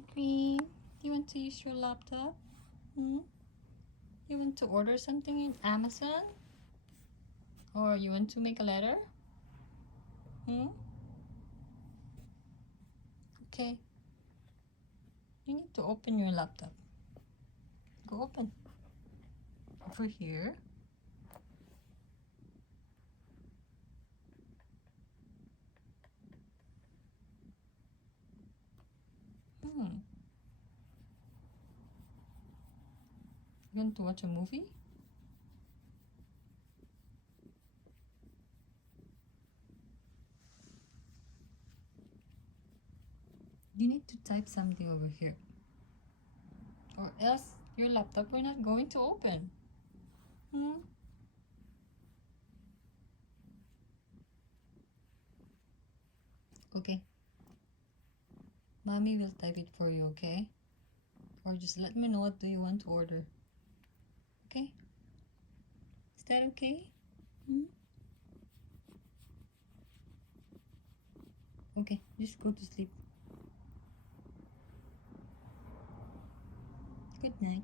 Hi, Green. You want to use your laptop? Hmm? You want to order something in Amazon? Or you want to make a letter? Hmm? Okay. You need to open your laptop. Go open. Over here. Hmm. You want to watch a movie? You need to type something over here. Or else your laptop will not going to open. Hmm? Okay. Mommy will type it for you, okay? Or just let me know what do you want to order. Okay? Is that okay? Hmm? Okay, just go to sleep. Good night.